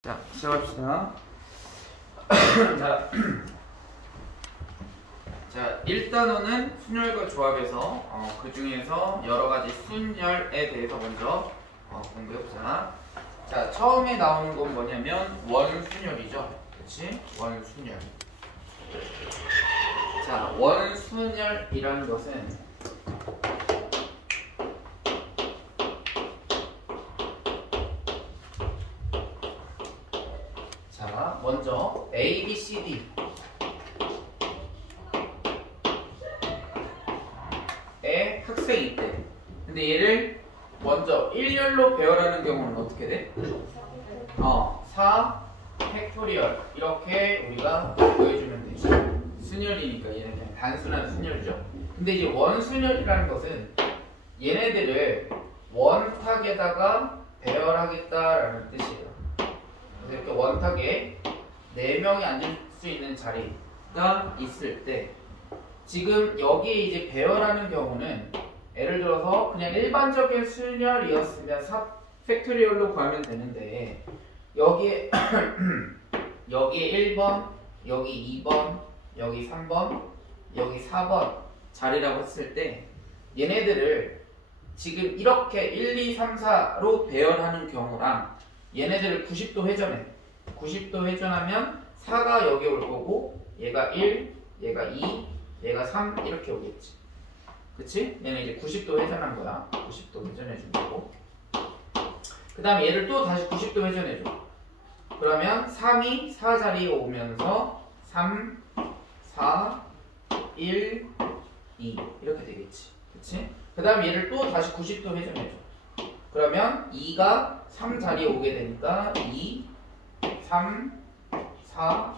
자, 시작합시다. 자, 1단원은 순열과 조합에서 그 중에서 여러 가지 순열에 대해서 먼저 공부해보자. 자, 처음에 나오는 건 뭐냐면 원순열이죠. 그치? 원순열. 자, 원순열이라는 것은 먼저 A, B, C, D 의 학생이 있대. 근데 얘를 먼저 일렬로 배열하는 경우는 어떻게 돼? 4 팩토리얼 이렇게 우리가 보여주면 되지. 순열이니까 얘는 그냥 단순한 순열이죠. 근데 이제 원순열이라는 것은 얘네들을 원탁에다가 배열하겠다라는 뜻이에요. 그래서 이렇게 원탁에 4명이 앉을 수 있는 자리가 있을 때 지금 여기에 이제 배열하는 경우는 예를 들어서 그냥 일반적인 순열이었으면 4팩토리얼로 구하면 되는데 여기에 여기에 1번, 여기 2번, 여기 3번, 여기 4번 자리라고 했을 때 얘네들을 지금 이렇게 1, 2, 3, 4로 배열하는 경우랑 얘네들을 90도 회전해. 90도 회전하면 4가 여기 올 거고 얘가 1, 얘가 2, 얘가 3 이렇게 오겠지. 그치? 얘는 이제 90도 회전한 거야. 90도 회전해 준 거고. 그 다음에 얘를 또 다시 90도 회전해 줘. 그러면 3이 4 자리에 오면서 3, 4, 1, 2 이렇게 되겠지. 그치? 그 다음에 얘를 또 다시 90도 회전해 줘. 그러면 2가 3 자리에 오게 되니까 2, 3, 4,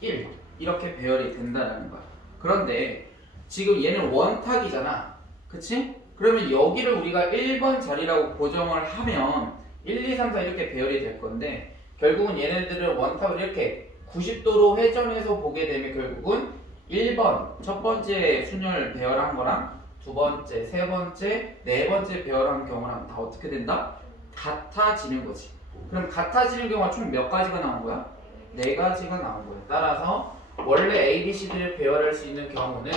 1 이렇게 배열이 된다는 거야. 그런데 지금 얘는 원탁이잖아. 그치? 그러면 여기를 우리가 1번 자리라고 고정을 하면 1, 2, 3, 4 이렇게 배열이 될 건데 결국은 얘네들을 원탁을 이렇게 90도로 회전해서 보게 되면 결국은 1번 첫 번째 순열 배열한 거랑 두 번째, 세 번째, 네 번째 배열한 경우랑 다 어떻게 된다? 같아지는 거지. 그럼 같아지는 경우가 총 몇 가지가 나온 거야? 4가지가 나온 거야. 따라서 원래 A, B, C들을 배열할 수 있는 경우는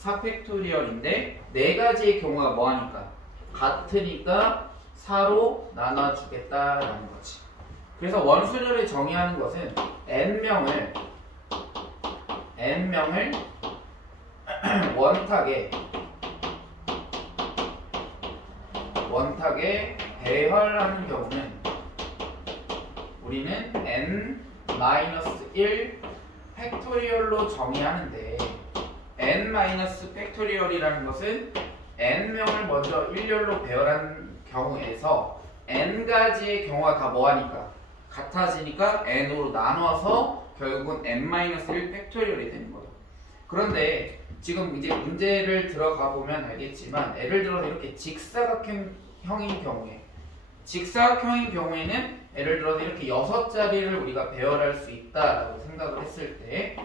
4팩토리얼인데 4가지의 경우가 뭐하니까? 같으니까 4로 나눠주겠다라는 거지. 그래서 원순열을 정의하는 것은 N명을 원탁에 배열하는 경우는 우리는 n-1 팩토리얼로 정의하는데 n-팩토리얼이라는 것은 n명을 먼저 일렬로 배열한 경우에서 n가지의 경우가 다 뭐하니까? 같아지니까 n으로 나눠서 결국은 n-1 팩토리얼이 되는 거예요. 그런데 지금 이제 문제를 들어가 보면 알겠지만 예를 들어서 이렇게 직사각형인 경우에는 예를 들어서 이렇게 6자리를 우리가 배열할 수 있다라고 생각을 했을 때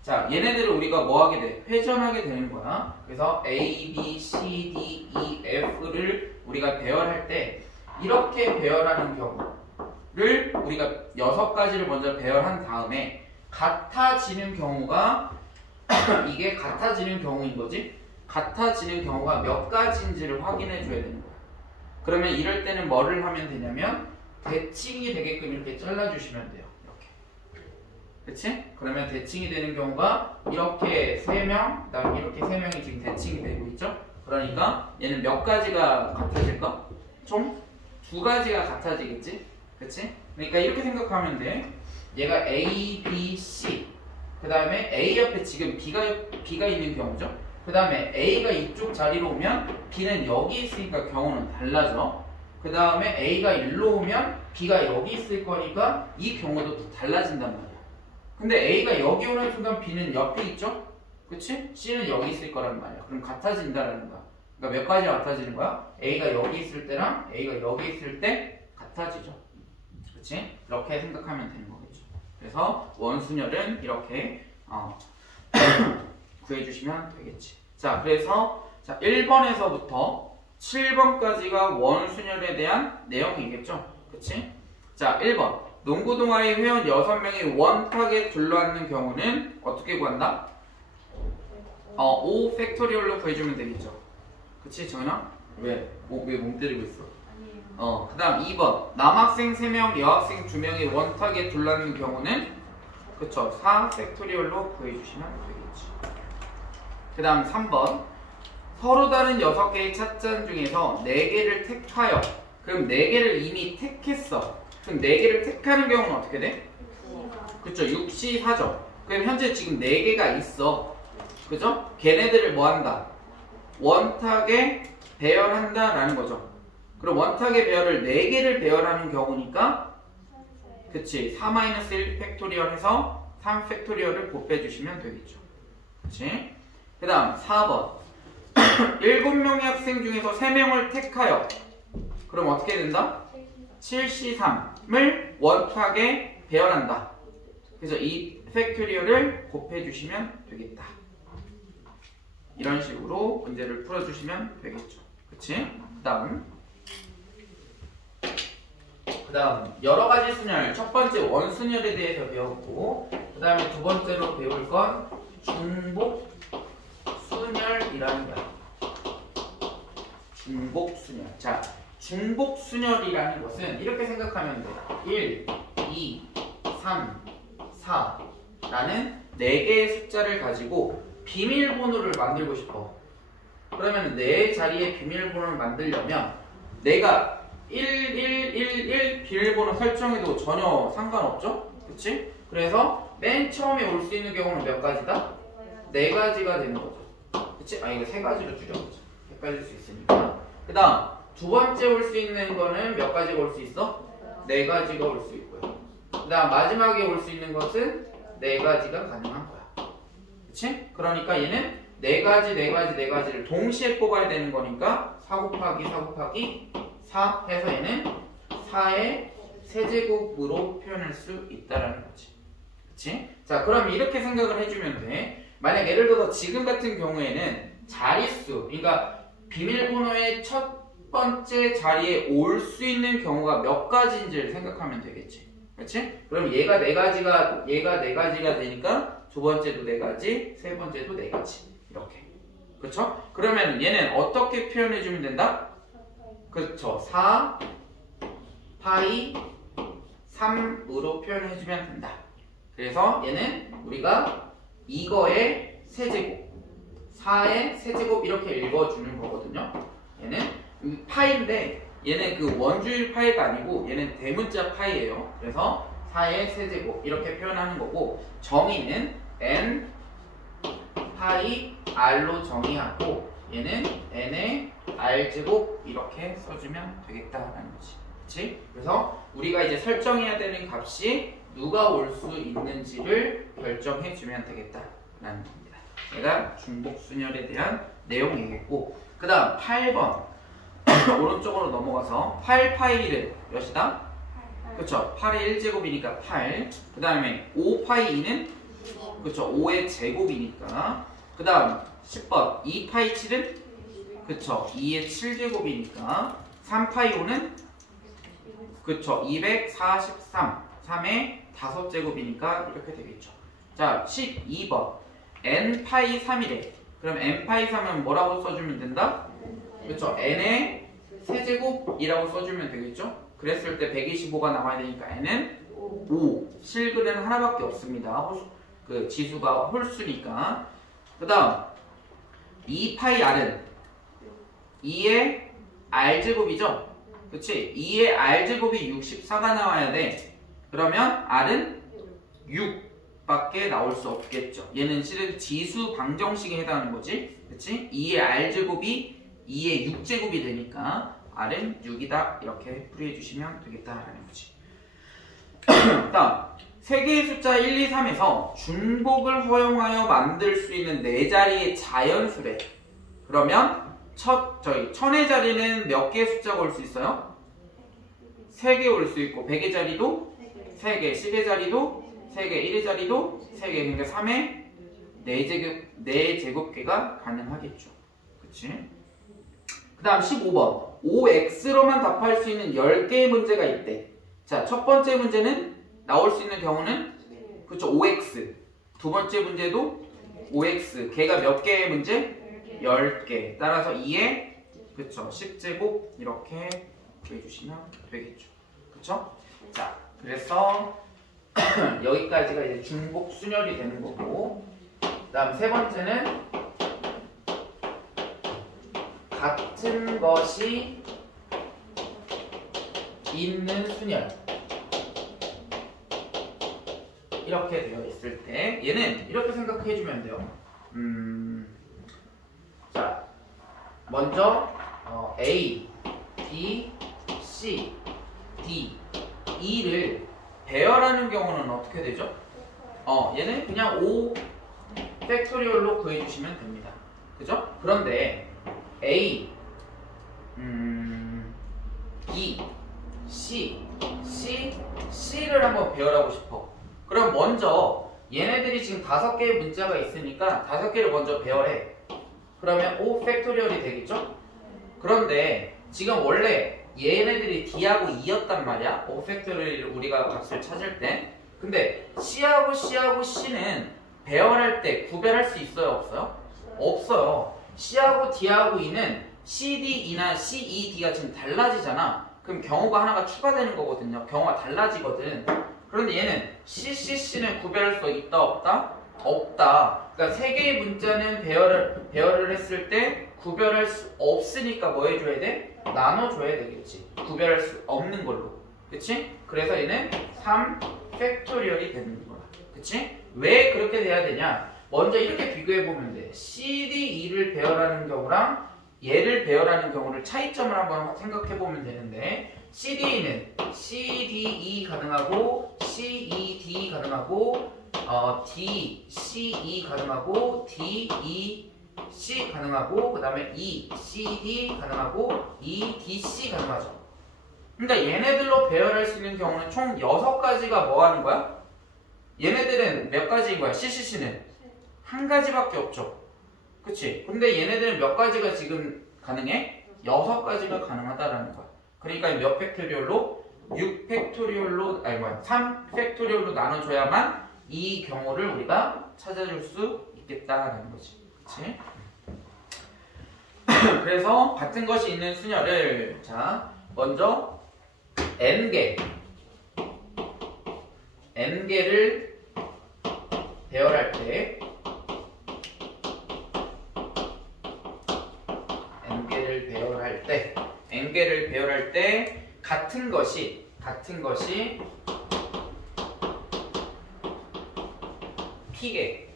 자, 얘네들을 우리가 뭐 하게 돼? 회전하게 되는 거야. 그래서 A, B, C, D, E, F를 우리가 배열할 때 이렇게 배열하는 경우를 우리가 6가지를 먼저 배열한 다음에 같아지는 경우가 이게 같아지는 경우인 거지? 같아지는 경우가 몇 가지인지를 확인해 줘야 되는 거야. 그러면 이럴 때는 뭐를 하면 되냐면 대칭이 되게끔 이렇게 잘라주시면 돼요. 이렇게. 그치? 그러면 대칭이 되는 경우가 이렇게 3명, 그 다음에 이렇게 3명이 지금 대칭이 되고 있죠? 그러니까 얘는 몇 가지가 같아질까? 총 2가지가 같아지겠지? 그치? 그러니까 이렇게 생각하면 돼. 얘가 A, B, C 그 다음에 A 옆에 지금 B가 있는 경우죠. 그 다음에 A가 이쪽 자리로 오면 B는 여기 있으니까 경우는 달라져. 그 다음에 A가 일로 오면 B가 여기 있을 거니까 이 경우도 또 달라진단 말이야. 근데 A가 여기 오는 순간 B는 옆에 있죠? 그치? C는 여기 있을 거란 말이야. 그럼 같아진다라는 거야. 그러니까 몇 가지가 같아지는 거야? A가 여기 있을 때랑 A가 여기 있을 때 같아지죠. 그치? 이렇게 생각하면 되는 거겠죠. 그래서 원순열은 이렇게 구해주시면 되겠지. 자, 그래서 자 1번에서부터 7번까지가 원순열에 대한 내용이겠죠. 그치? 자, 1번 농구 동아리 회원 6명이 원탁에 둘러앉는 경우는 어떻게 구한다? 5 팩토리얼로 구해주면 되겠죠. 그치 정연아? 왜 멍 때리고 있어? 그 다음 2번 남학생 3명 여학생 2명이 원탁에 둘러앉는 경우는 그쵸 4 팩토리얼로 구해주시면 되겠지. 그 다음 3번 서로 다른 6개의 찻잔 중에서 4개를 택하여 그럼 4개를 이미 택했어. 그럼 4개를 택하는 경우는 어떻게 돼? 그쵸 6시 4죠. 그럼 현재 지금 4개가 있어. 그죠? 걔네들을 뭐한다? 원탁에 배열한다 라는 거죠. 그럼 원탁의 배열을 4개를 배열하는 경우니까 그치 4-1 팩토리얼 해서 3 팩토리얼을 곱해주시면 되겠죠. 그치? 그 다음 4번 7명의 학생 중에서 3명을 택하여 그럼 어떻게 된다? 7C3을 원탁에 배열한다. 그래서 이 팩토리얼을 곱해주시면 되겠다. 이런 식으로 문제를 풀어주시면 되겠죠. 그치? 그 다음 여러가지 순열 첫 번째 원순열에 대해서 배웠고 그 다음에 두 번째로 배울 건 중복 순열이라는 거야. 중복 순열. 자, 중복 순열이라는 것은 이렇게 생각하면 돼. 1, 2, 3, 4라는 4개의 숫자를 가지고 비밀번호를 만들고 싶어. 그러면 내 자리에 비밀번호를 만들려면 내가 1111 비밀번호 설정해도 전혀 상관없죠? 그치? 그래서 맨 처음에 올 수 있는 경우는 몇 가지다? 4가지가 되는 거죠. 그치? 이거 3가지로 줄여보자. 헷갈릴 수 있으니까. 그 다음 두 번째 올 수 있는 거는 몇 가지가 올 수 있어? 4가지가 올 수 있고요. 그 다음 마지막에 올 수 있는 것은 4가지가 가능한 거야. 그치? 그러니까 얘는 4가지를 동시에 뽑아야 되는 거니까 4 곱하기 4 곱하기 4 해서 얘는 4의 세제곱으로 표현할 수 있다라는 거지. 그치? 자, 그럼 이렇게 생각을 해주면 돼. 만약 예를 들어서 지금 같은 경우에는 자릿수, 그러니까 비밀번호의 첫 번째 자리에 올 수 있는 경우가 몇 가지인지를 생각하면 되겠지. 그치? 그럼 얘가 4가지가 되니까 두 번째도 4가지, 세 번째도 4가지. 이렇게. 그쵸? 그러면 얘는 어떻게 표현해주면 된다? 그쵸. 4 파이 3으로 표현해주면 된다. 그래서 얘는 우리가 이거의 세제곱 4의 세제곱 이렇게 읽어주는 거거든요. 얘는 파이인데 얘는 그 원주일 파이가 아니고 얘는 대문자 파이예요. 그래서 4의 세제곱 이렇게 표현하는 거고 정의는 n 파이 r로 정의하고 얘는 n의 r제곱 이렇게 써주면 되겠다라는 거지. 그치? 그래서 우리가 이제 설정해야 되는 값이 누가 올 수 있는지를 결정해주면 되겠다라는 겁니다. 얘가 중복순열에 대한 내용이겠고 그 다음 8번 오른쪽으로 넘어가서 8파이1은 몇이다? 그쵸? 8의 1제곱이니까 8. 그 다음에 5파이2는 그쵸? 5의 제곱이니까. 그 다음 10번 2파이7은 그쵸? 2의 7제곱이니까. 3파이5는 그쵸? 243. 3의 5제곱이니까 이렇게 되겠죠. 자, 12번 n파이3이래. 그럼 n파이3은 뭐라고 써주면 된다? 그쵸? n의 세제곱이라고 써주면 되겠죠? 그랬을 때 125가 나와야 되니까 n은 5. 실근은 하나밖에 없습니다. 그 지수가 홀수니까. 그 다음 2파이 r은 2의 r제곱이죠? 그치? 2의 r제곱이 64가 나와야 돼. 그러면 r은 6밖에 나올 수 없겠죠. 얘는 실은 지수 방정식에 해당하는 거지. 그치? 2의 r제곱이 2의 6제곱이 되니까 r은 6이다. 이렇게 풀이해 주시면 되겠다라는 거지. 다음 3개의 숫자 1, 2, 3에서 중복을 허용하여 만들 수 있는 4자리의 자연수래. 그러면 천의 자리는 몇 개의 숫자가 올 수 있어요? 3개 올 수 있고 100의 자리도 3개, 10의 자리도 3개, 1의 자리도 3개, 그러니까 3의 4제곱계가 가능하겠죠. 그치? 그 다음 15번 5x로만 답할 수 있는 10개의 문제가 있대. 자, 첫 번째 문제는 나올 수 있는 경우는 그쵸 5x. 두 번째 문제도 5x. 걔가 몇 개의 문제? 10개. 따라서 2에 그쵸 10제곱 이렇게 구해주시면 되겠죠. 그쵸? 자, 그래서 여기까지가 이제 중복 순열이 되는 거고, 그 다음 세 번째는 같은 것이 있는 순열. 이렇게 되어 있을 때 얘는 이렇게 생각해주면 돼요. 자, 먼저 A, B, C, D, E를 배열하는 경우는 어떻게 되죠? 얘는 그냥 5 팩토리얼로 구해주시면 됩니다. 그죠? 그런데 A, B, C, C를 한번 배열하고 싶어. 그럼 먼저 얘네들이 지금 5개의 문자가 있으니까 5개를 먼저 배열해. 그러면 5 팩토리얼이 되겠죠? 그런데 지금 원래 얘네들이 D하고 E였단 말이야. 5 팩토리얼 우리가 값을 찾을 때. 근데 C하고 C는 배열할 때 구별할 수 있어요? 없어요? 없어요. C하고 D하고 E는 CD, E나 CE, D가 지금 달라지잖아. 그럼 경우가 하나가 추가되는 거거든요. 경우가 달라지거든. 그런데 얘는 CC는 구별할 수 있다 없다? 없다. 그러니까 3개의 문자는 배열을 했을 때 구별할 수 없으니까 뭐 해줘야 돼? 나눠줘야 되겠지. 구별할 수 없는 걸로. 그치? 그래서 얘는 3 팩토리얼이 되는 거야. 그치? 왜 그렇게 돼야 되냐? 먼저 이렇게 비교해보면 돼. CDE를 배열하는 경우랑 얘를 배열하는 경우를 차이점을 한번 생각해보면 되는데, CDE는 CDE 가능하고 CED 가능하고 DCE 가능하고 DEC 가능하고 그 다음에 ECD 가능하고 EDC 가능하죠. 그러니까 얘네들로 배열할 수 있는 경우는 총 6가지가 뭐 하는 거야? 얘네들은 몇 가지인 거야? CCC는 한 가지밖에 없죠. 그치? 근데 얘네들은 몇 가지가 지금 가능해? 6가지가 가능하다라는 거야. 그러니까 몇 팩토리얼로? 6 팩토리얼로, 3 팩토리얼로 나눠줘야만 이 경우를 우리가 찾아줄 수 있겠다라는 거지. 그치? 그래서 같은 것이 있는 순열을, 자, 먼저 n개를 배열할 때 n개를 배열할 때 같은 것이 P개,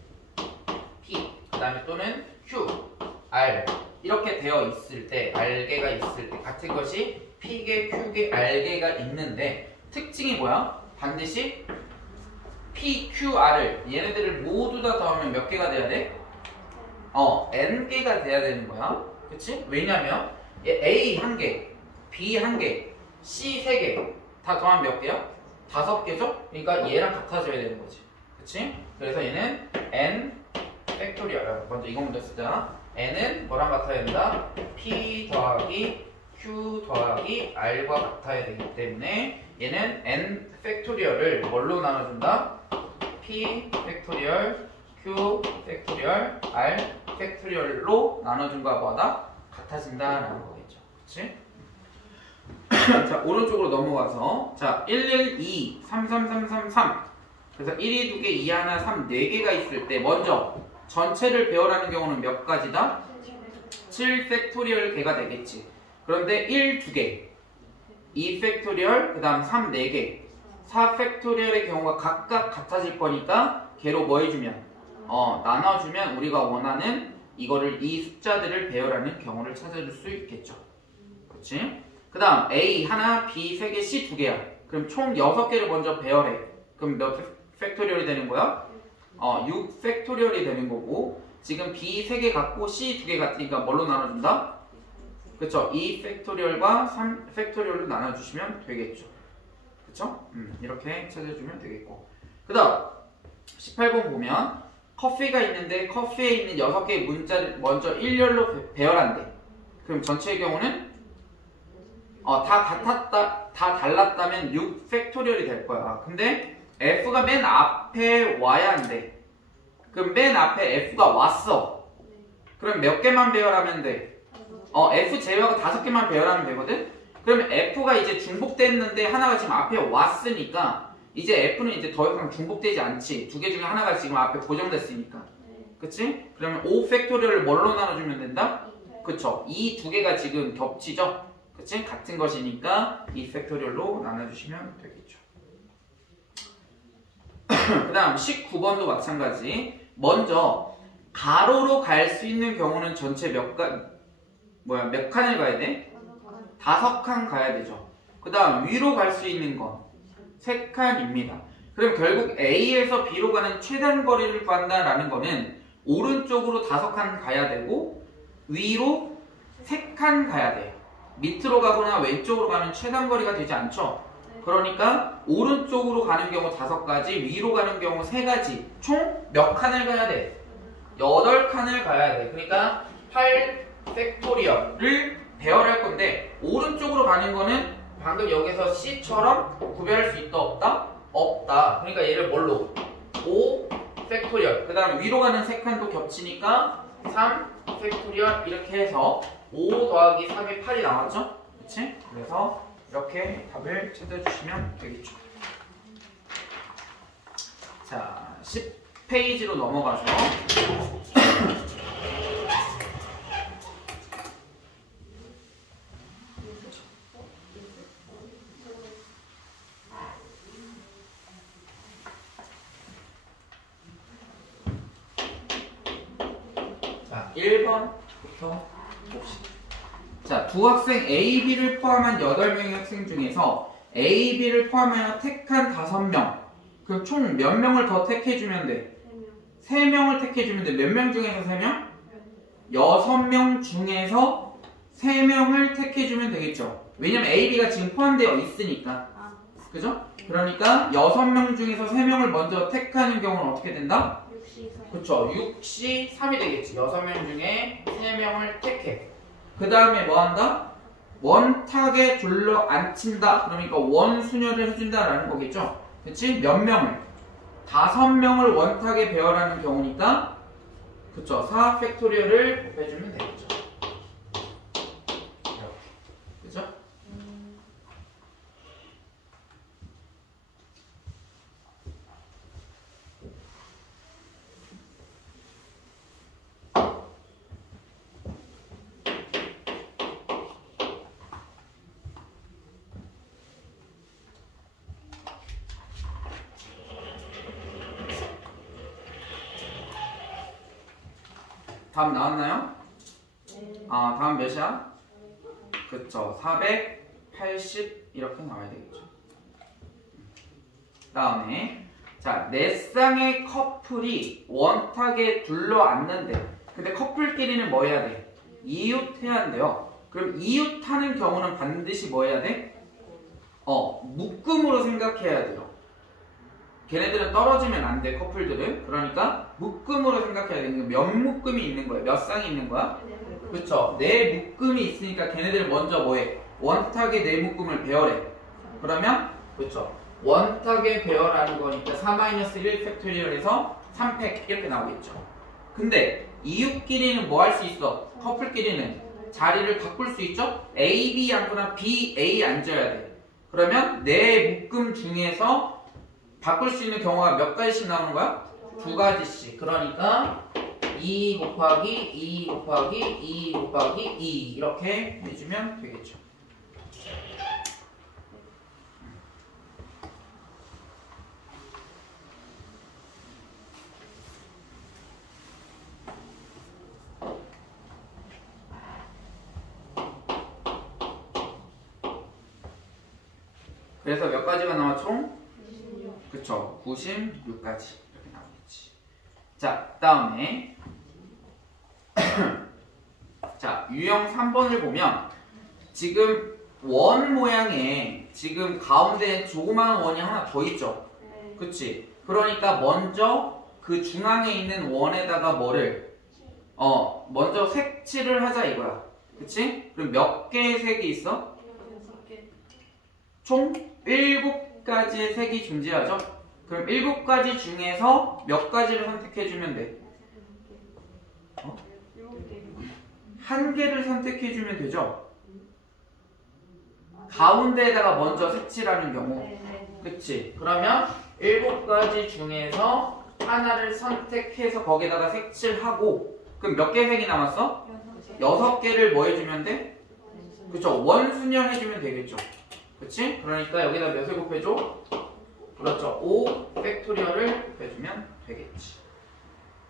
P, 그 다음에 또는 Q, R 이렇게 되어 있을 때, R개가 있을 때 같은 것이 P개, Q개, R개가 있는데 특징이 뭐야? 반드시 P, Q, R을 얘네들을 모두 다 더하면 몇 개가 돼야 돼? N개가 돼야 되는 거야. 그치? 왜냐면 A 1개, B 1개, C 3개 다 더하면 몇 개야? 5개죠? 그러니까 얘랑 같아져야 되는 거지. 그치? 그래서 얘는 N 팩토리얼. 먼저 이거 먼저 쓰자. N은 뭐랑 같아야 된다? P 더하기 Q 더하기 R과 같아야 되기 때문에 얘는 N 팩토리얼을 뭘로 나눠준다? P 팩토리얼, Q 팩토리얼, R 팩토리얼로 나눠준과 뭐하다? 같아진다라는 거겠죠. 그치? 자, 오른쪽으로 넘어가서 자, 1, 1, 2, 3, 3, 3, 3, 3 그래서 1이 2개, 2 하나, 3, 4개가 있을 때 먼저 전체를 배열하는 경우는 몇 가지다? 7 팩토리얼 개가 되겠지. 그런데 1, 2개, 2 팩토리얼, 그 다음 3, 4개 4 팩토리얼의 경우가 각각 같아질 거니까 걔로 뭐 해주면? 나눠주면 우리가 원하는 이거를 이 숫자들을 배열하는 경우를 찾아줄 수 있겠죠. 그치? 그 다음 A 하나, B 3개, C 2개야. 그럼 총 6개를 먼저 배열해. 그럼 몇 팩토리얼이 되는 거야? 6 팩토리얼이 되는 거고, 지금 B 3개 같고 C 2개 같으니까 뭘로 나눠준다? 그쵸? 2 팩토리얼과 3 팩토리얼로 나눠주시면 되겠죠. 그쵸? 이렇게 찾아주면 되겠고. 그 다음 18번 보면 커피가 있는데 커피에 있는 6개의 문자를 먼저 일렬로 배열한대. 그럼 전체의 경우는 다 달랐다면 6 팩토리얼이 될 거야. 근데 F가 맨 앞에 와야 한대. 그럼 맨 앞에 F가 왔어. 그럼 몇 개만 배열하면 돼? F 제외하고 5개만 배열하면 되거든? 그러면 F가 이제 중복됐는데 하나가 지금 앞에 왔으니까 이제 F는 이제 더 이상 중복되지 않지. 2개 중에 하나가 지금 앞에 고정됐으니까. 그치? 그러면 5팩토리얼을 뭘로 나눠주면 된다? 그쵸? 이 2개가 지금 겹치죠? 그치? 같은 것이니까 2팩토리얼로 나눠주시면 되겠죠. 그 다음 19번도 마찬가지. 먼저 가로로 갈 수 있는 경우는 전체 몇 칸을 가야 돼? 5칸 가야 되죠. 그 다음 위로 갈 수 있는 건 3칸입니다. 그럼 결국 A에서 B로 가는 최단 거리를 구한다라는 거는 오른쪽으로 5칸 가야 되고 위로 3칸 가야 돼요. 밑으로 가거나 왼쪽으로 가면 최단 거리가 되지 않죠. 그러니까 오른쪽으로 가는 경우 5가지, 위로 가는 경우 3가지. 총 몇 칸을 가야 돼? 8칸을 가야 돼. 그러니까 8팩토리얼을 배열할 건데 오른쪽으로 가는 거는 방금 여기서 C처럼 구별할 수 있다 없다? 없다. 그러니까 얘를 뭘로? 5팩토리얼. 그 다음 위로 가는 3칸도 겹치니까 3팩토리얼 이렇게 해서 5 더하기 3이 8이 나왔죠? 그치? 그래서 이렇게 답을 찾아주시면 되겠죠. 자, 10페이지로 넘어가서 자, 1번부터 봅시다. 자, 두 학생 A, B를 포함한 8명의 학생 중에서 A, B를 포함하여 택한 5명. 그럼 총 몇 명을 더 택해주면 돼? 3명을 택해주면 돼. 몇 명 중에서 3명? 6명 중에서 3명을 택해주면 되겠죠. 왜냐면 A, B가 지금 포함되어 있으니까. 그죠? 그러니까 6명 중에서 3명을 먼저 택하는 경우는 어떻게 된다? 6시3. 그쵸. 6시 3이 되겠지. 6명 중에 3명을 택해. 그 다음에 뭐 한다? 원탁에 둘러 앉힌다. 그러니까 원순열을 해준다라는 거겠죠. 그치? 몇 명을? 5명을 원탁에 배열하는 경우니까 그쵸. 4팩토리얼을 곱해주면 되겠죠. 이렇게. 그죠? 다음 나왔나요? 아, 다음 몇이야? 그쵸. 480 이렇게 나와야 되겠죠. 다음에 자, 4쌍의 커플이 원탁에 둘러앉는데 근데 커플끼리는 뭐 해야 돼? 이웃해야 한대요. 그럼 이웃하는 경우는 반드시 뭐 해야 돼? 묶음으로 생각해야 돼요. 걔네들은 떨어지면 안 돼, 커플들은. 그러니까 묶음으로 생각해야 돼. 몇 묶음이 있는 거야? 몇 쌍이 있는 거야? 그쵸. 4묶음이 있으니까 걔네들 먼저 뭐해? 원탁의 4묶음을 배열해. 그러면 그쵸. 원탁에 배열하는 거니까 4-1팩토리얼에서 3팩 이렇게 나오겠죠. 근데 이웃끼리는 뭐 할 수 있어? 커플끼리는 자리를 바꿀 수 있죠? A, B 앉거나 B, A 앉아야 돼. 그러면 4묶음 중에서 바꿀 수 있는 경우가 몇 가지씩 나오는 거야? 2가지씩. 그러니까 2 곱하기 2 곱하기 2 곱하기 2 이렇게 해주면 되겠죠. 그래서 몇 가지가 나와 총? 그쵸. 96까지 이렇게 나오겠지. 자, 다음에 자, 유형 3번을 보면 지금 원 모양에 지금 가운데 조그마한 원이 하나 더 있죠. 그치? 그러니까 먼저 그 중앙에 있는 원에다가 뭐를 먼저 색칠을 하자 이거야. 그치? 그럼 몇 개의 색이 있어? 총 7가지의 색이 존재하죠. 그럼 7가지 중에서 몇 가지를 선택해주면 돼? 한 개를 선택해주면 되죠? 가운데에다가 먼저 색칠하는 경우. 그치? 그러면 7가지 중에서 하나를 선택해서 거기다가 색칠하고, 그럼 몇 개 색이 남았어? 6개를 뭐 해주면 돼? 그쵸? 원순열 해주면 되겠죠? 그치? 그러니까 여기다 몇을 곱해줘? 그렇죠. 5 팩토리얼을 곱해주면 되겠지.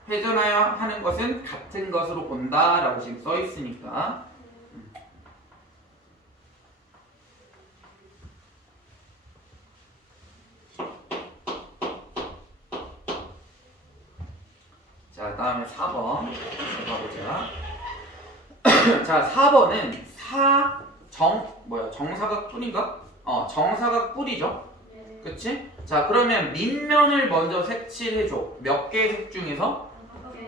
회전하여 하는 것은 같은 것으로 본다 라고 지금 써 있으니까. 자, 다음에 4번 가보자. 자, 4번은 정사각 뿔인가? 정사각 뿔이죠. 그치? 자, 그러면 밑면을 먼저 색칠해줘. 몇 개 색 중에서?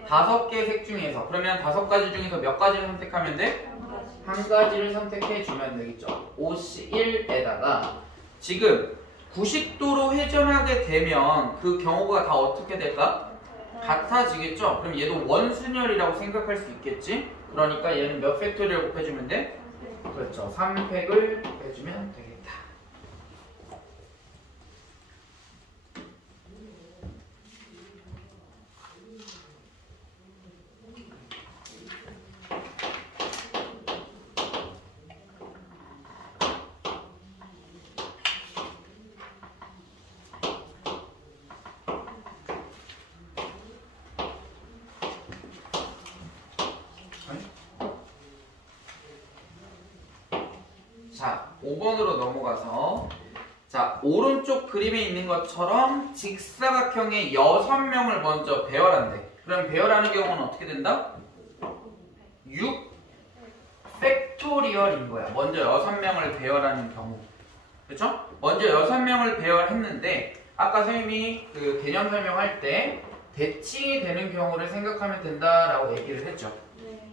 5개 색 중에서. 그러면 5가지 중에서 몇 가지를 선택하면 돼? 한 가지를 선택해주면 되겠죠. OC1에다가 지금 90도로 회전하게 되면 그 경우가 다 어떻게 될까? 같아지겠죠? 그럼 얘도 원순열이라고 생각할 수 있겠지? 그러니까 얘는 몇 팩토리얼 곱해주면 돼? 그렇죠. 3팩을 곱해주면 되겠다. 자, 5번으로 넘어가서 자, 오른쪽 그림에 있는 것처럼 직사각형의 6명을 먼저 배열한대. 그럼 배열하는 경우는 어떻게 된다? 6 팩토리얼인 거야. 먼저 6명을 배열하는 경우. 그렇죠? 먼저 6명을 배열했는데 아까 선생님이 그 개념 설명할 때 대칭이 되는 경우를 생각하면 된다라고 얘기를 했죠.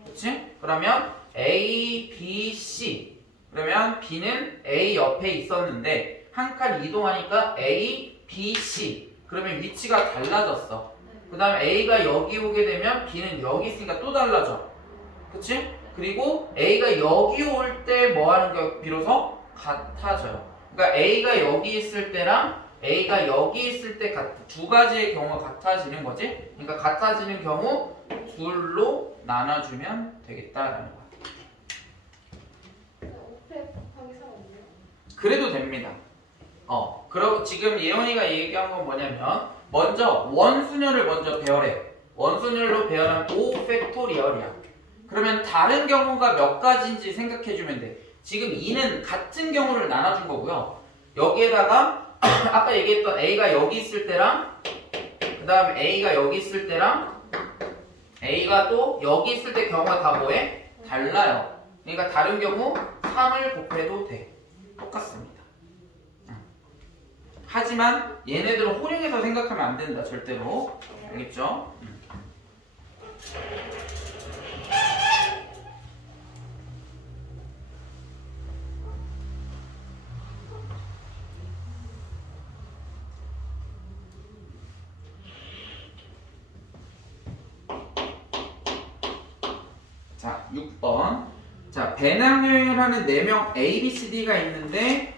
그렇지? 그러면 A, B, C 그러면 B는 A 옆에 있었는데 한 칸 이동하니까 A, B, C 그러면 위치가 달라졌어. 그 다음에 A가 여기 오게 되면 B는 여기 있으니까 또 달라져. 그치? 그리고 A가 여기 올 때 뭐 하는 게 비로소 같아져요. 그러니까 A가 여기 있을 때랑 A가 여기 있을 때 두 가지의 경우가 같아지는 거지. 그러니까 같아지는 경우 둘로 나눠주면 되겠다라는 거야. 그래도 됩니다. 그리고 지금 예원이가 얘기한 건 뭐냐면 먼저 원순열을 먼저 배열해. 원순열로 배열한 5 팩토리얼이야. 그러면 다른 경우가 몇 가지인지 생각해주면 돼. 지금 2는 같은 경우를 나눠준 거고요. 여기에다가 아까 얘기했던 A가 여기 있을 때랑 그 다음에 A가 여기 있을 때랑 A가 또 여기 있을 때 경우가 다 뭐해? 달라요. 그러니까 다른 경우 3을 곱해도 돼. 똑같습니다. 하지만 얘네들은 혼용해서 생각하면 안 된다. 절대로. 알겠죠? 자, 6번. 자, 배낭여행을 4명 A, B, C, D가 있는데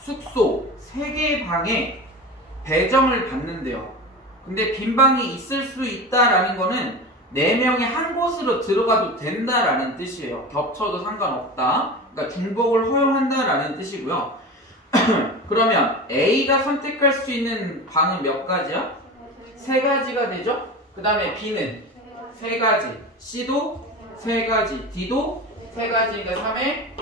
숙소 3개의 방에 배정을 받는데요. 근데 빈 방이 있을 수 있다라는 거는 4명이 한 곳으로 들어가도 된다라는 뜻이에요. 겹쳐도 상관없다. 그러니까 중복을 허용한다라는 뜻이고요. 그러면 A가 선택할 수 있는 방은 몇 가지야? 3가지가 되죠? 그 다음에 B는 3가지, C도 3가지, D도 3가지니까 3에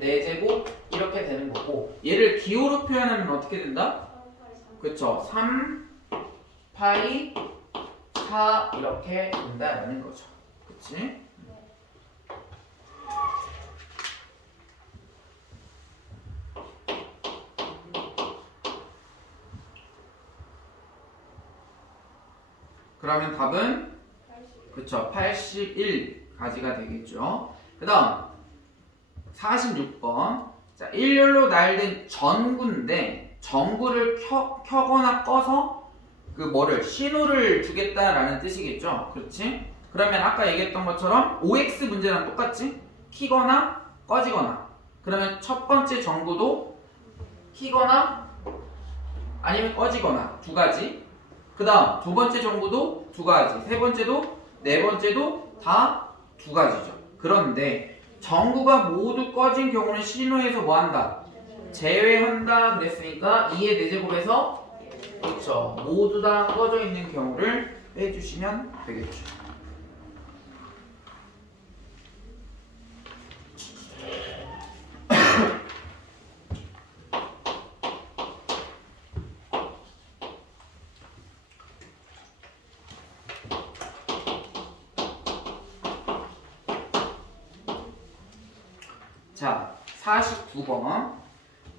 4제곱 이렇게 되는 거고 얘를 기호로 표현하면 어떻게 된다? 그쵸? 3 파이 4 이렇게 된다라는 거죠. 그치? 그러면 답은 그쵸? 81가지가 되겠죠. 그 다음 46번. 자, 일렬로 날된 전구인데 전구를 켜거나 꺼서 그 뭐를 신호를 주겠다라는 뜻이겠죠. 그렇지? 그러면 아까 얘기했던 것처럼 OX 문제랑 똑같지? 키거나 꺼지거나. 그러면 첫 번째 정구도 키거나 아니면 꺼지거나 두 가지. 그 다음 두 번째 정구도 두 가지. 세 번째도 네 번째도 다 두 가지죠. 그런데 정구가 모두 꺼진 경우는 신호에서 뭐 한다? 제외한다 그랬으니까 2의 4제곱에서 그렇죠. 모두 다 꺼져 있는 경우를 빼주시면 되겠죠. 자, 49번.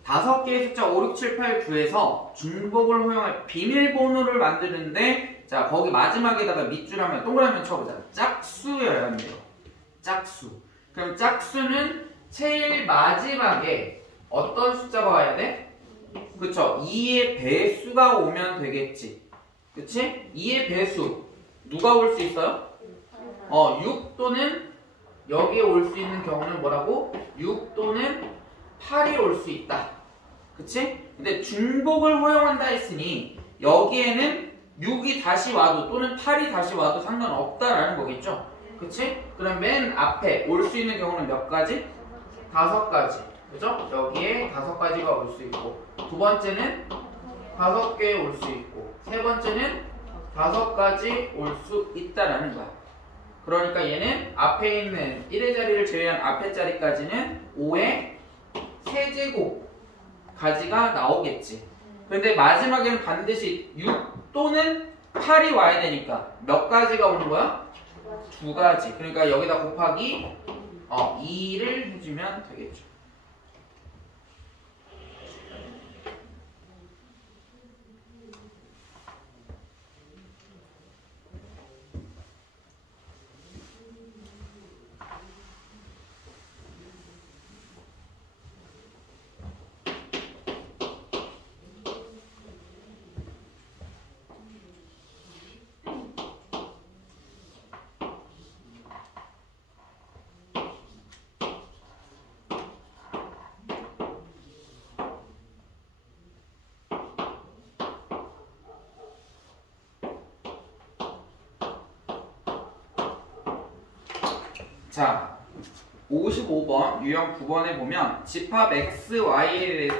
5개의 숫자 5, 6, 7, 8, 9에서 중복을 허용할 비밀번호를 만드는데 자, 거기 마지막에다가 밑줄 하면 동그라미 쳐보자. 짝수여야 합니다. 짝수. 그럼 짝수는 제일 마지막에 어떤 숫자가 와야 돼? 그쵸? 2의 배수가 오면 되겠지. 그치? 2의 배수. 누가 올 수 있어요? 6 또는 여기에 올 수 있는 경우는 뭐라고? 6 또는 8이 올 수 있다. 그치? 근데 중복을 허용한다 했으니 여기에는 6이 다시 와도 또는 8이 다시 와도 상관없다라는 거겠죠? 그치? 그럼 맨 앞에 올 수 있는 경우는 몇 가지? 5가지. 그죠? 여기에 5가지가 올 수 있고 두 번째는 5개 올 수 있고 세 번째는 5가지 올 수 있다라는 거야. 그러니까 얘는 앞에 있는 1의 자리를 제외한 앞에 자리까지는 5의 세제곱 가지가 나오겠지. 근데 마지막에는 반드시 6 또는 8이 와야 되니까 몇 가지가 오는 거야? 2가지. 그러니까 여기다 곱하기 2를 해주면 되겠죠. 자, 55번 유형 9번에 보면 집합 x,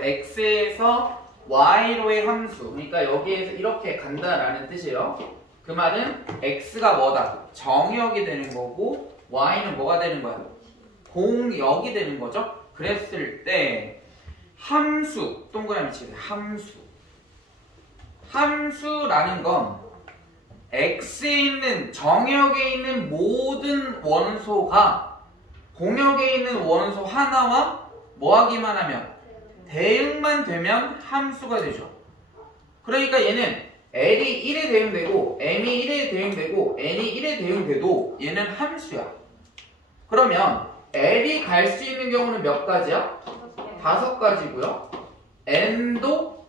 x에서 y로의 함수, 그러니까 여기에서 이렇게 간다라는 뜻이에요. 그 말은 x가 뭐다? 정역이 되는 거고 y는 뭐가 되는 거야? 공역이 되는 거죠. 그랬을 때 함수, 동그라미 치세요. 함수라는 건 x에 있는 정역에 있는 모든 원소가 공역에 있는 원소 하나와 뭐하기만 하면 대응만 되면 함수가 되죠. 그러니까 얘는 L이 1에 대응되고 M이 1에 대응되고 N이 1에 대응돼도 얘는 함수야. 그러면 L이 갈 수 있는 경우는 몇 가지야? 5가지고요. N도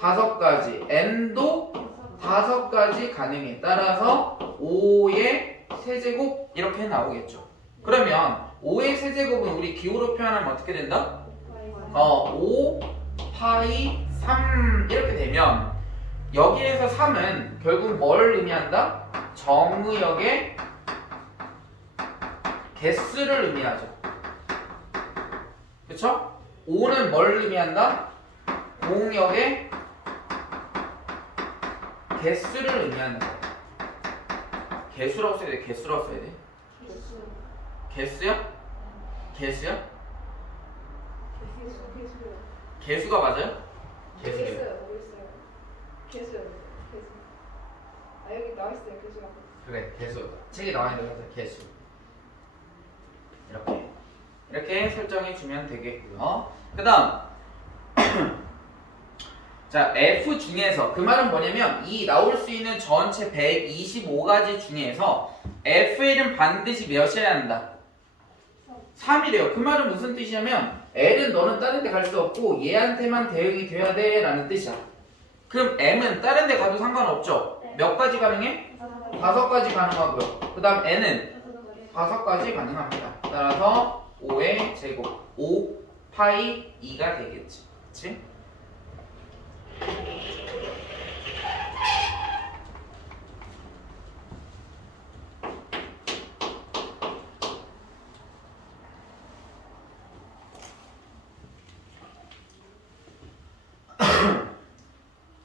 5가지, N도 5가지 가능해. 따라서 5의 세제곱 이렇게 나오겠죠. 그러면 5의 세제곱은 우리 기호로 표현하면 어떻게 된다? 5 파이 3 이렇게 되면 여기에서 3은 결국 뭘 의미한다? 정의역의 개수를 의미하죠. 그쵸? 5는 뭘 의미한다? 공역의 개수를 의미하는 거야. 개수라고 써야 돼? 개수라고 써야 돼? 개수야? 개수야? 개수가 맞아요? 개수요. 개수. 아 여기 나와 있어요. 개수가. 그래, 개수. 책에 나와 있는 거죠. 개수. 이렇게 설정해 주면 되겠고요. 그다음 자, F 중에서 그 말은 뭐냐면 이 나올 수 있는 전체 125가지 중에서 F1은 반드시 몇이어야 한다? 3이래요. 그 말은 무슨 뜻이냐면 L은 너는 다른 데 갈 수 없고 얘한테만 대응이 돼야 돼 라는 뜻이야. 그 그럼 m은 다른 데 가도 상관없죠? 네. 몇 가지 가능해? 5가지 가능하고요. 그 다음 n은 5가지 가능합니다. 따라서 5의 제곱 5 파이 2가 되겠지. 그치?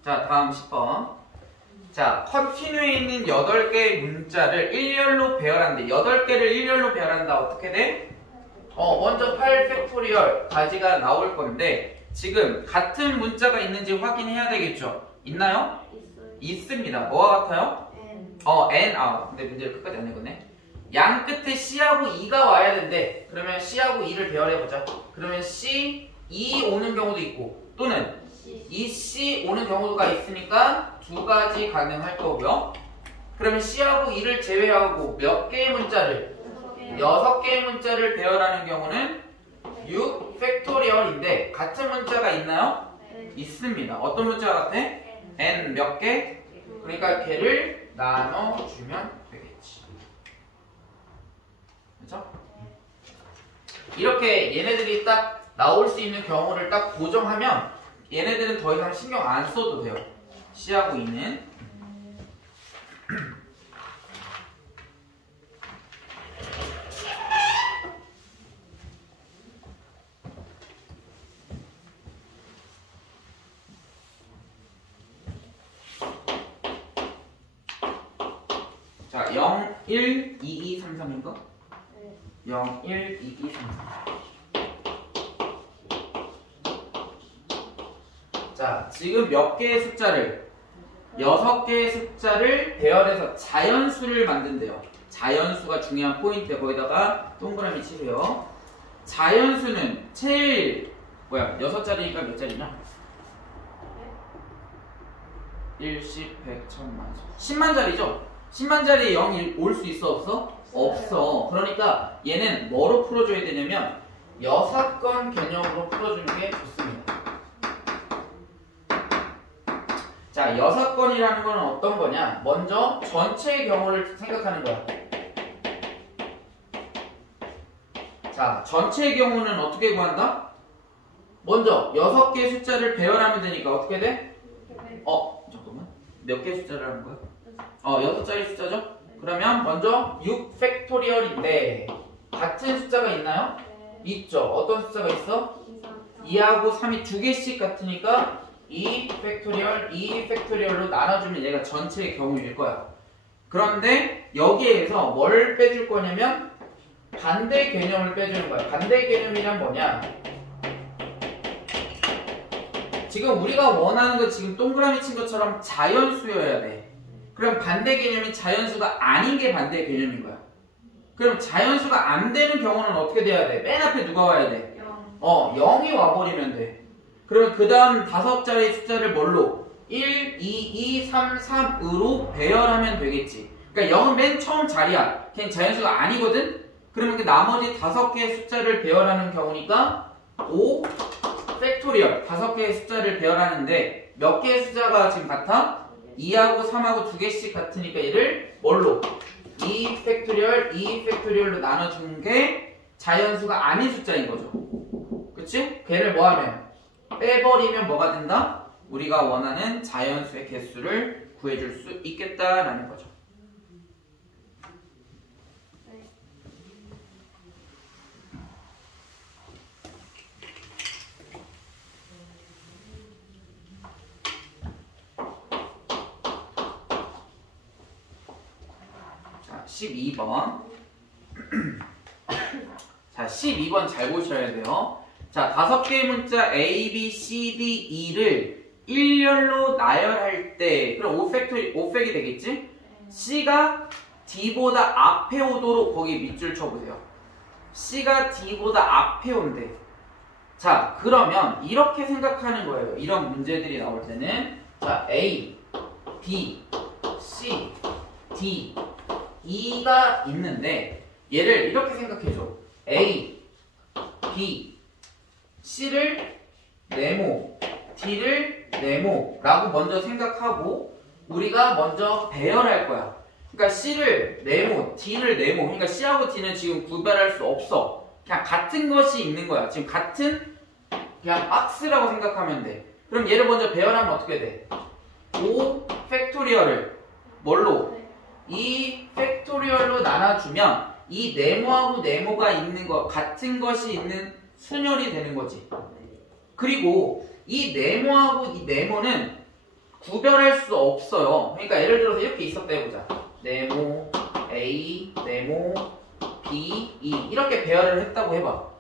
자, 다음 10번. 자, 컨티뉴에 있는 8개의 문자를 일렬로 배열한대. 8개를 일렬로 배열한다. 어떻게 돼? 먼저 8팩토리얼 가지가 나올 건데 지금 같은 문자가 있는지 확인해야 되겠죠? 있나요? 있습니다. 뭐와 같아요? n. 근데 문제를 끝까지 안 읽었네. 양 끝에 c하고 2가 와야 된대. 그러면 c하고 2를 배열해보자. 그러면 c, 2 오는 경우도 있고 또는 2c 오는 경우가 있으니까 2가지 가능할 거고요. 그러면 c하고 2를 제외하고 몇 개의 문자를? 6개의 문자를 배열하는 경우는 6 팩토리얼인데 같은 문자가 있나요? 있습니다. 어떤 문자 같아? n 몇 개? 그러니까 걔를 나눠주면 되겠지. 그렇죠? 이렇게 얘네들이 딱 나올 수 있는 경우를 딱 고정하면 얘네들은 더 이상 신경 안 써도 돼요. C하고 2는. 자, 0, 1, 2, 2, 3, 3인가? 0, 1, 2, 2, 3, 3. 자, 지금 몇 개의 숫자를? 6개의 숫자를 배열해서 자연수를 만든대요. 자연수가 중요한 포인트에 거기다가 동그라미 치세요. 자연수는 제일 6자리니까 몇 자리냐? 1, 10, 100, 1000만 10만 자리죠? 10만 자리에 0이 올 수 있어 없어? 없어. 그러니까 얘는 뭐로 풀어줘야 되냐면 여사건 개념으로 풀어주는 게 좋습니다. 자, 여사건이라는 건 어떤 거냐? 먼저 전체의 경우를 생각하는 거야. 자, 전체의 경우는 어떻게 구한다? 먼저 6개의 숫자를 배열하면 되니까 어떻게 돼? 잠깐만. 몇 개의 숫자를 하는 거야? 6자리 숫자죠? 그러면 먼저 6 팩토리얼인데 같은 숫자가 있나요? 있죠. 어떤 숫자가 있어? 2하고 3이 2개씩 같으니까 2 팩토리얼, 2 팩토리얼로 나눠주면 얘가 전체의 경우일 거야. 그런데 여기에서 뭘 빼줄 거냐면 반대 개념을 빼주는 거야. 반대 개념이란 뭐냐? 지금 우리가 원하는 거 지금 동그라미 친 것처럼 자연수여야 돼. 그럼 반대 개념이 자연수가 아닌 게 반대 개념인 거야. 그럼 자연수가 안 되는 경우는 어떻게 돼야 돼? 맨 앞에 누가 와야 돼? 0이 와버리면 돼. 그러면 그 다음 5자리 숫자를 뭘로? 1, 2, 2, 3, 3으로 배열하면 되겠지. 그러니까 0은 맨 처음 자리야. 그냥 자연수가 아니거든? 그러면 그 나머지 5개의 숫자를 배열하는 경우니까 5 팩토리얼 5개의 숫자를 배열하는데 몇 개의 숫자가 지금 같아? 2하고 3하고 2개씩 같으니까 얘를 뭘로? 2 팩토리얼, 2 팩토리얼로 나눠주는 게 자연수가 아닌 숫자인 거죠. 그치? 걔를 뭐하면? 빼버리면 뭐가 된다? 우리가 원하는 자연수의 개수를 구해줄 수 있겠다라는 거죠. 자, 12번. 자, 12번 잘 보셔야 돼요. 자, 5개의 문자 A, B, C, D, E를 일렬로 나열할 때 그럼 5팩이 되겠지? C가 D보다 앞에 오도록 거기 밑줄 쳐보세요. C가 D보다 앞에 온대. 자, 그러면 이렇게 생각하는 거예요. 이런 문제들이 나올 때는 자, A, B, C, D, E가 있는데 얘를 이렇게 생각해줘. A, B, C를 네모, D를 네모라고 먼저 생각하고 우리가 먼저 배열할 거야. 그러니까 C를 네모, D를 네모. 그러니까 C하고 D는 지금 구별할 수 없어. 그냥 같은 것이 있는 거야. 지금 같은 그냥 박스라고 생각하면 돼. 그럼 얘를 먼저 배열하면 어떻게 돼? 5 팩토리얼을 뭘로? 이 팩토리얼로 나눠주면 이 네모하고 네모가 있는 거 같은 것이 있는 순열이 되는 거지. 그리고 이 네모하고 이 네모는 구별할 수 없어요. 그러니까 예를 들어서 이렇게 있었다 해보자. 네모 A, 네모 B, E 이렇게 배열을 했다고 해봐.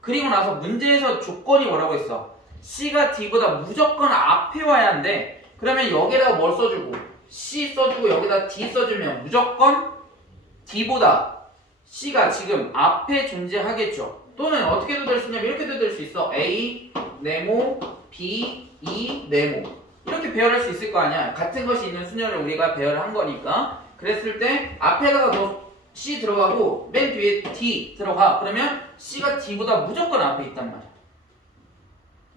그리고 나서 문제에서 조건이 뭐라고 했어? C가 D보다 무조건 앞에 와야 한대. 그러면 여기다가 뭘 써주고 C 써주고 여기다 D 써주면 무조건 D보다 C가 지금 앞에 존재하겠죠. 또는 어떻게도 될 수 있냐면 이렇게도 될 수 있어. A, 네모, B, E, 네모 이렇게 배열할 수 있을 거 아니야. 같은 것이 있는 순열을 우리가 배열한 거니까. 그랬을 때 앞에다가 너 C 들어가고 맨 뒤에 D 들어가. 그러면 C가 D보다 무조건 앞에 있단 말이야.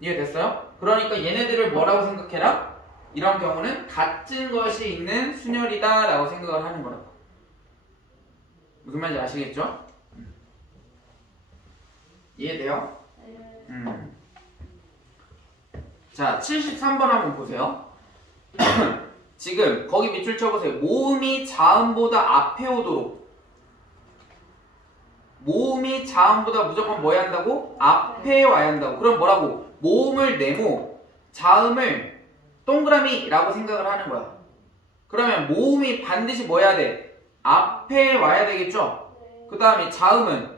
이해됐어요? 그러니까 얘네들을 뭐라고 생각해라? 이런 경우는 같은 것이 있는 순열이다 라고 생각을 하는 거라고. 무슨 말인지 아시겠죠? 이해돼요? 자, 73번 한번 보세요. 지금 거기 밑줄 쳐보세요. 모음이 자음보다 앞에 오도록. 모음이 자음보다 무조건 뭐 해야 한다고? 앞에 와야 한다고. 그럼 뭐라고? 모음을 네모, 자음을 동그라미라고 생각을 하는 거야. 그러면 모음이 반드시 뭐 해야 돼? 앞에 와야 되겠죠? 그 다음에 자음은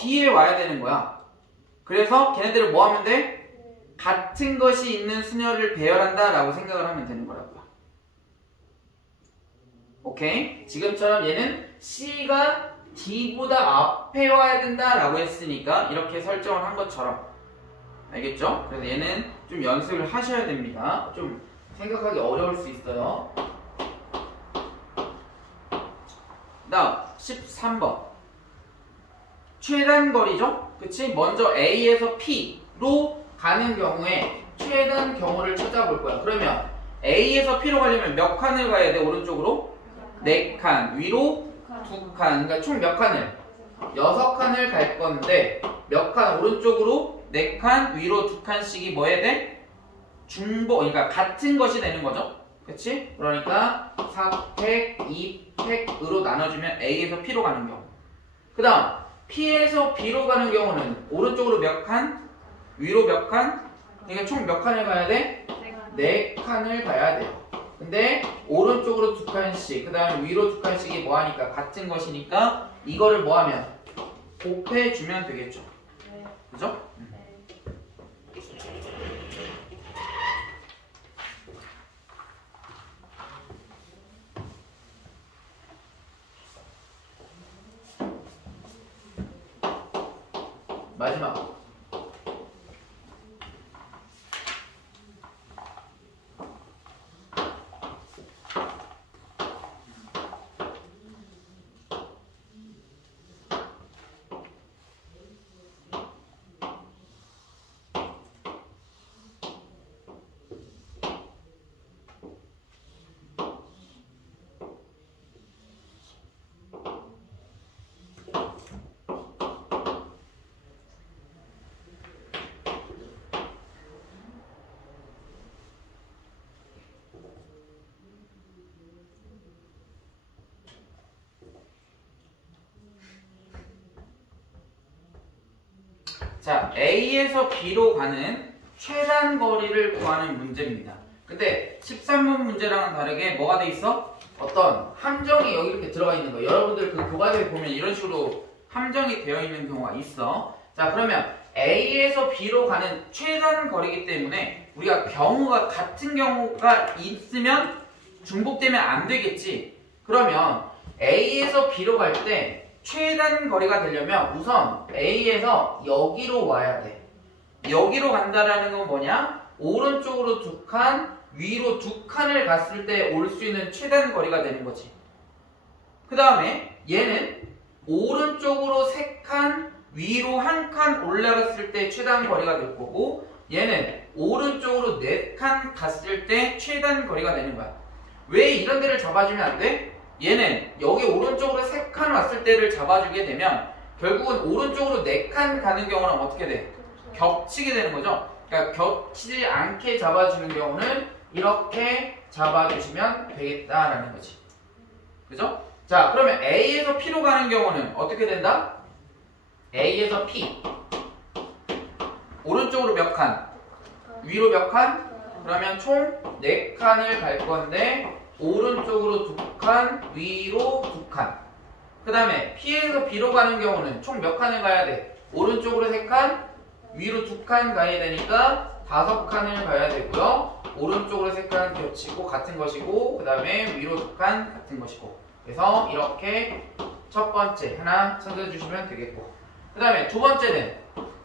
뒤에 와야 되는 거야. 그래서 걔네들을 뭐 하면 돼? 같은 것이 있는 순열을 배열한다 라고 생각을 하면 되는 거라고요. 오케이? 지금처럼 얘는 C가 D보다 앞에 와야 된다 라고 했으니까 이렇게 설정을 한 것처럼. 알겠죠? 그래서 얘는 좀 연습을 하셔야 됩니다. 좀 생각하기 어려울 수 있어요. 다음 13번 최단 거리죠? 그치? 먼저 A에서 P로 가는 경우에 최단 경우를 찾아볼 거야. 그러면 A에서 P로 가려면 몇 칸을 가야 돼? 오른쪽으로? 4칸, 위로 2칸. 그러니까 총 몇 칸을? 6칸을 갈 건데 몇 칸? 오른쪽으로 4칸, 위로 2칸씩이 뭐 해야 돼? 중복, 그러니까 같은 것이 되는 거죠. 그치? 그러니까 4팩, 2팩으로 나눠주면 A에서 P로 가는 경우. 그 다음 P에서 B로 가는 경우는 오른쪽으로 몇 칸? 위로 몇 칸? 그러니까 총 몇 칸을 가야 돼? 4칸을 가야 돼요. 근데 오른쪽으로 2칸씩, 그 다음에 위로 2칸씩이 뭐하니까 같은 것이니까 이거를 뭐하면? 곱해주면 되겠죠. 그죠? 마지막 자, A에서 B로 가는 최단 거리를 구하는 문제입니다. 근데 13번 문제랑은 다르게 뭐가 돼 있어? 어떤 함정이 여기 이렇게 들어가 있는 거. 여러분들 그 교과서에 보면 이런 식으로 함정이 되어 있는 경우가 있어. 자, 그러면 A에서 B로 가는 최단 거리이기 때문에 우리가 경우가 같은 경우가 있으면 중복되면 안 되겠지. 그러면 A에서 B로 갈 때 최단 거리가 되려면 우선 A에서 여기로 와야 돼. 여기로 간다라는 건 뭐냐? 오른쪽으로 2칸, 위로 2칸을 갔을 때 올 수 있는 최단 거리가 되는 거지. 그 다음에 얘는 오른쪽으로 3칸, 위로 1칸 올라갔을 때 최단 거리가 될 거고, 얘는 오른쪽으로 4칸 갔을 때 최단 거리가 되는 거야. 왜 이런 데를 잡아주면 안 돼? 얘는 여기 오른쪽으로 3칸 왔을 때를 잡아주게 되면 결국은 오른쪽으로 4칸 가는 경우는 어떻게 돼? 겹치게 되는 거죠. 그러니까 겹치지 않게 잡아주는 경우는 이렇게 잡아주시면 되겠다라는 거지. 그죠? 자, 그러면 A에서 P로 가는 경우는 어떻게 된다? A에서 P 오른쪽으로 몇 칸? 위로 몇 칸? 그러면 총 4칸을 갈 건데 오른쪽으로 2칸, 위로 2칸. 그 다음에 P에서 B로 가는 경우는 총 몇 칸을 가야 돼? 오른쪽으로 3칸, 위로 2칸 가야 되니까 5칸을 가야 되고요. 오른쪽으로 3칸 겹치고 같은 것이고 그 다음에 위로 2칸 같은 것이고. 그래서 이렇게 첫 번째 하나 찾아주시면 되겠고, 그 다음에 두 번째는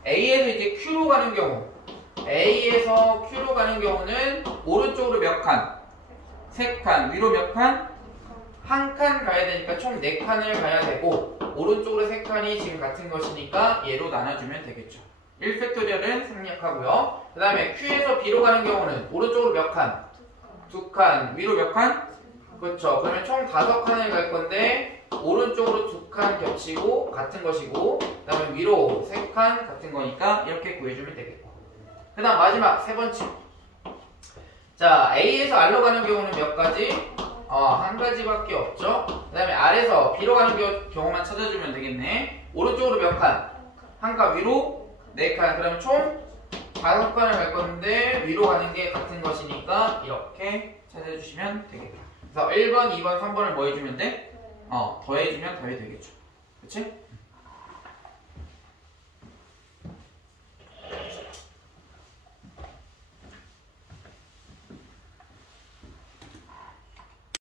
A에서 이제 Q로 가는 경우, A에서 Q로 가는 경우는 오른쪽으로 몇 칸? 3칸, 위로 몇 칸? 1칸 가야 되니까 총 4칸을 가야 되고 오른쪽으로 3칸이 지금 같은 것이니까 얘로 나눠주면 되겠죠. 1팩토리얼은 생략하고요. 그 다음에 Q에서 B로 가는 경우는 오른쪽으로 몇 칸? 2칸, 위로 몇 칸? 그렇죠. 그러면 총 5칸을 갈 건데 오른쪽으로 2칸 겹치고 같은 것이고 그 다음에 위로 3칸 같은 거니까 이렇게 구해주면 되겠고, 그 다음 마지막 세 번째. 자, A에서 R로 가는 경우는 몇 가지? 한 가지밖에 없죠. 그 다음에 R에서 B로 가는 경우만 찾아주면 되겠네. 오른쪽으로 몇 칸? 1칸, 위로 4칸. 그러면 총 5칸을 갈 건데 위로 가는 게 같은 것이니까 이렇게 찾아주시면 되겠다. 그래서 1번, 2번, 3번을 뭐 해주면 돼? 더해주면 답이 되겠죠. 그치?